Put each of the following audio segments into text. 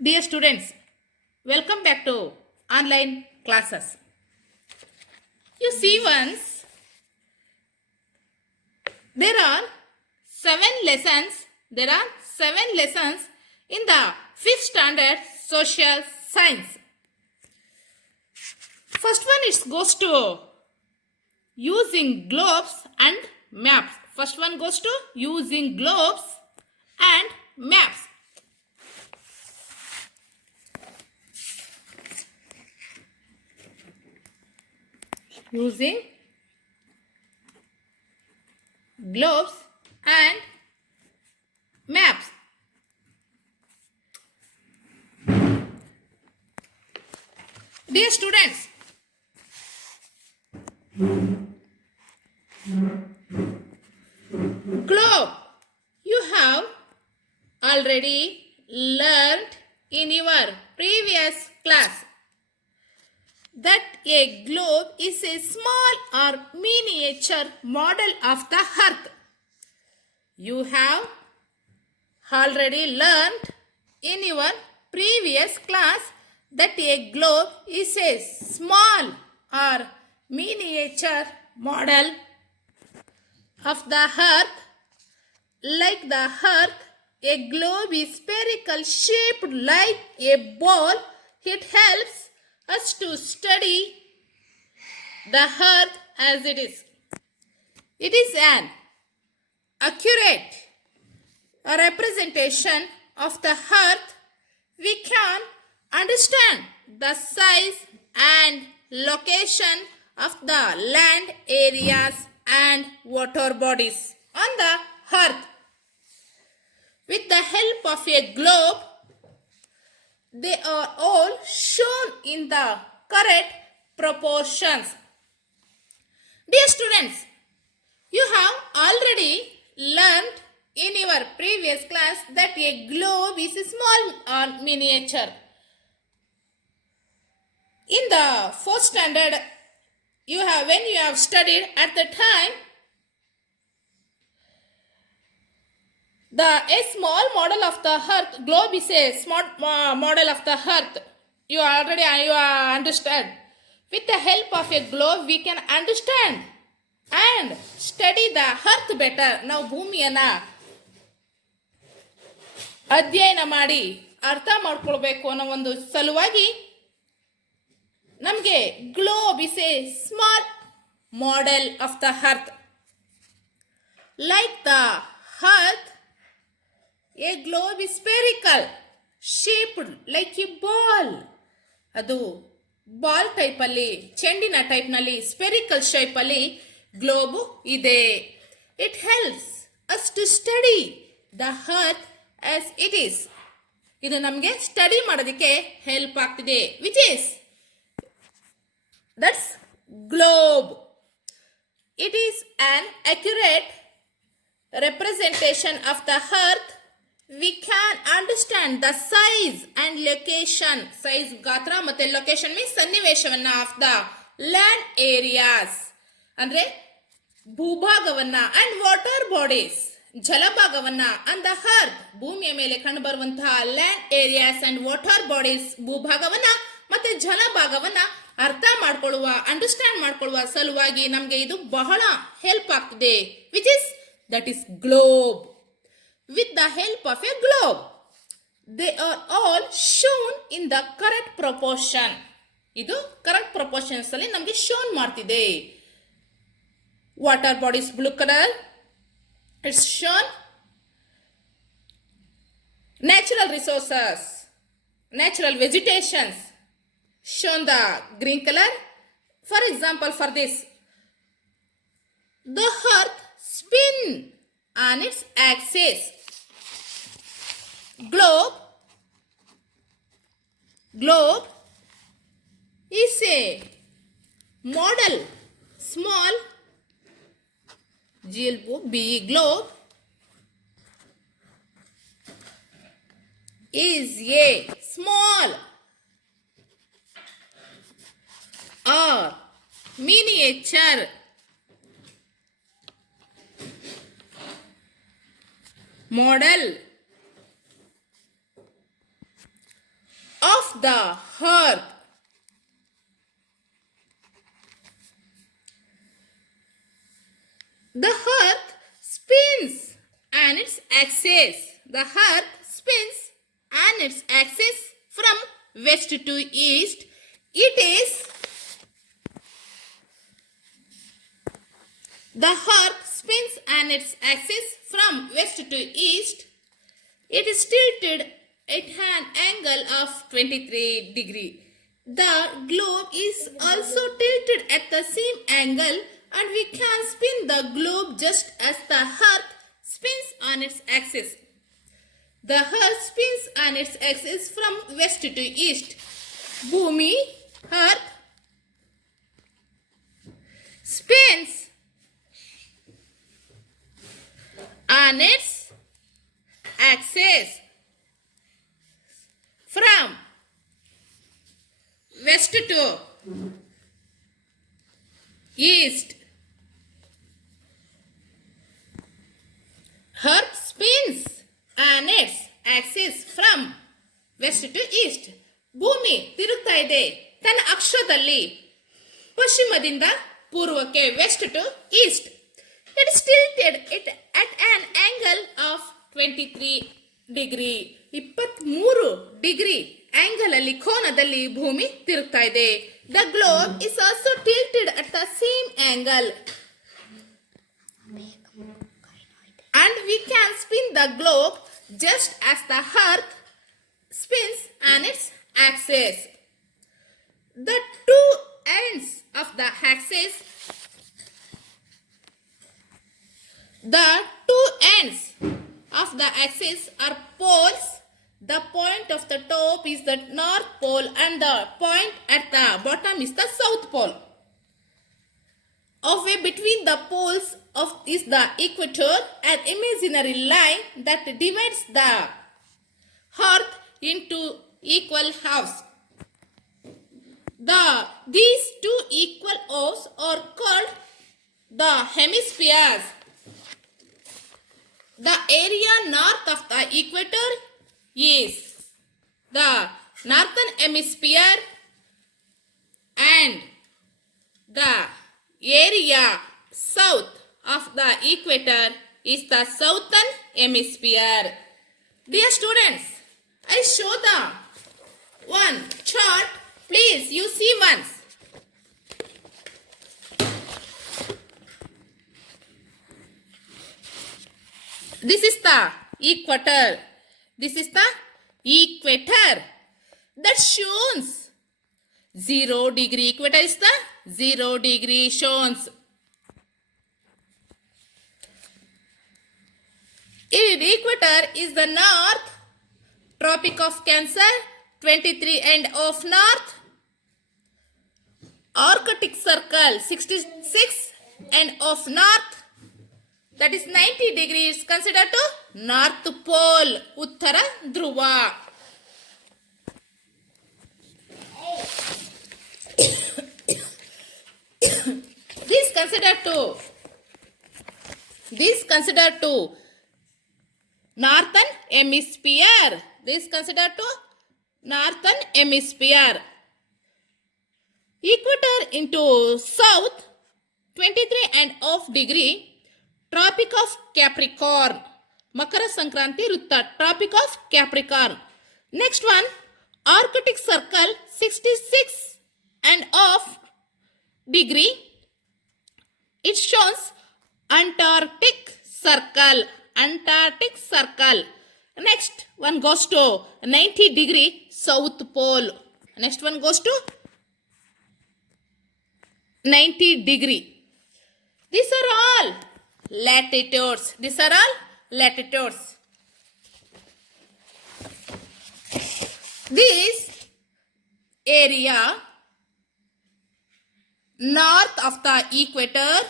Dear students, welcome back to online classes. You see once there are 7 lessons. There are 7 lessons in the 5th standard social science. First one it goes to using globes and maps. First one goes to using globes and maps. Using globes and maps. Dear students, globe you have already learned in your previous class that a globe is a small or miniature model of the earth. You have already learned in your previous class that a globe is a small or miniature model of the earth. Like the earth, a globe is spherical shaped like a ball. It helps us to study the earth as it is. It is an accurate representation of the earth. We can understand the size and location of the land areas and water bodies on the earth. With the help of a globe, they are all shown in the correct proportions. Dear students, you have already learned in your previous class that a globe is a small or miniature. In the 4th standard, when you have studied at the time, a small model of the earth, globe is a small model of the earth. You understand. With the help of a globe, we can understand and study the earth better. ನಾವು ಭೂಮಿಯನ್ನ ಅಧ್ಯಯನ ಮಾಡಿ ಅರ್ಥ ಮಾಡ್ಕೊಳ್ಬೇಕು ಅನ್ನೋ ಒಂದು ಸಲುವಾಗಿ ನಮಗೆ globe is a small model of the earth. Like the earth, a globe is spherical, shaped like a ball. ಅದು ಬಾಲ್ ಟೈಪಲ್ಲಿ, ಚೆಂಡಿನ ಟೈಪ್ನಲ್ಲಿ ಸ್ಪೆರಿಕಲ್ ಶೇಪಲ್ಲಿ ಗ್ಲೋಬು ಇದೆ. It helps us to study the earth as it is. ಇದು ನಮಗೆ study ಮಾಡೋದಕ್ಕೆ help ಆಗ್ತಿದೆ. Which is that's globe. It is an accurate representation of the earth. We can understand the size and location. Size ಗಾತ್ರ ಮತ್ತೆ location means ಸನ್ನಿವೇಶವನ್ನ of the land areas ಅಂದ್ರೆ ಭೂಭಾಗವನ್ನ and water bodies ಜಲಭಾಗವನ್ನ and the earth ಭೂಮಿಯ ಮೇಲೆ ಕಂಡು ಬರುವಂತಹ land areas and water bodies ಭೂಭಾಗವನ್ನ ಮತ್ತೆ ಜಲಭಾಗವನ್ನ ಅರ್ಥ ಮಾಡ್ಕೊಳ್ಳುವ ಅಂಡರ್ಸ್ಟ್ಯಾಂಡ್ ಮಾಡ್ಕೊಳ್ಳುವ ಸಲುವಾಗಿ ನಮಗೆ ಇದು ಬಹಳ ಹೆಲ್ಪ್ ಆಗ್ತಿದೆ. Which is that is globe. With the help of a globe, they are all shown in the correct proportion. ಇದು ಕರೆಕ್ಟ್ ಪ್ರಪೋರ್ಷನ್ಸ್ ಅಲ್ಲಿ ನಮಗೆ ಶೋನ್ ಮಾಡ್ತಿದೆ. Water bodies blue colour, it's shown. Natural resources, natural vegetations shown the green color. For example, for this, the earth spin on its axis. Globe is a model, small globe is a small or miniature model of the earth. The earth spins on its axis. The earth spins on its axis from west to east. It is the earth spins on its axis from west to east. It is tilted at an angle of 23 degree. The globe is also tilted at the same angle, and we can spin the globe just as the earth spins on its axis. The earth spins on its axis from west to east. Bhumi, earth, spins on its axis from west to east. Earth spins on its axis from west to east. ಭೂಮಿ ತಿರುಗ್ತಾ ಇದೆ ತನ್ನ ಅಕ್ಷದಲ್ಲಿ ಪಶ್ಚಿಮದಿಂದ ಪೂರ್ವಕ್ಕೆ west to east. It is tilted it at an angle of 23 degree. 23 degree angle ಅಲ್ಲಿ ಕೋನದಲ್ಲಿ ಭೂಮಿ ತಿರುಗ್ತಾ ಇದೆ. The globe is also tilted at the same angle. And we can spin the globe just as the earth spins on its axis. The two ends of the axis are poles. The point of the top is the north pole and the point at the bottom is the south pole. Halfway between the poles is the equator, an imaginary line that divides the earth into equal halves. These two equal halves are called the hemispheres. The area north of the equator is the northern hemisphere, and the area south of the equator is the southern hemisphere. Dear students, I show the one chart. Please, you see once. This is the equator. This is the equator. That shows 0 degree. Equator is the 0 degree shows. Equator is the north, Tropic of Cancer, 23 end of north. Arctic Circle, 66 end of north. That is 90 degrees considered to North Pole, Uttara Dhruva. This considered to Northern Hemisphere. This considered to Northern Hemisphere. Equator into south, 23 and half degree. Tropic of Capricorn. Makara Sankranti Rutta. Tropic of Capricorn. Next one, Arctic Circle, 66 and half degree. It shows Antarctic Circle. Antarctic Circle. Next one goes to 90 degree South Pole. Next one goes to 90 degree. These are all latitudes. These are all latitudes. This area north of the equator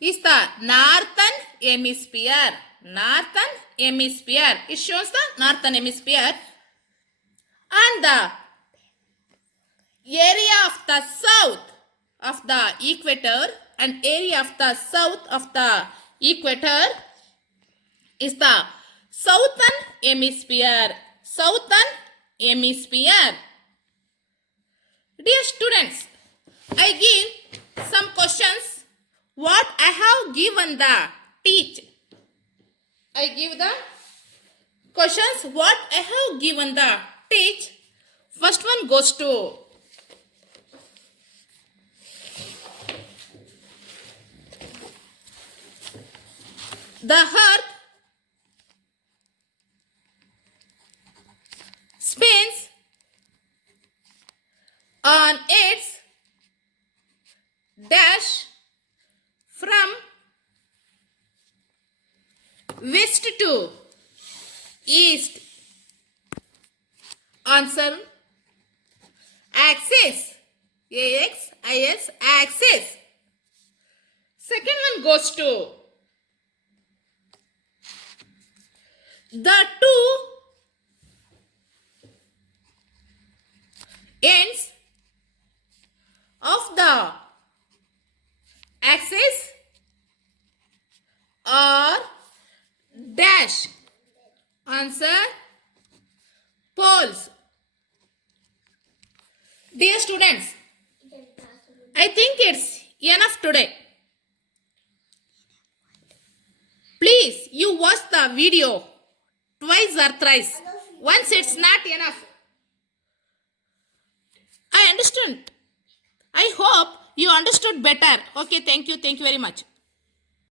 is the northern hemisphere. Northern hemisphere. It shows the northern hemisphere. And the area of the south of the equator and area of the south of the equator is the southern hemisphere. Southern hemisphere. Dear students, I give some questions. What I have given the teach. I give the questions. What I have given the teach. First one goes to the earth spins on its dash from west to east. Answer axis. AXIS axis. Second one goes to the two ends of the axis are dash. Answer poles. Dear students, I think it's enough today. Please, you watch the video twice or thrice. Once it's not enough. I understand. I hope you understood better. Okay, thank you. Thank you very much.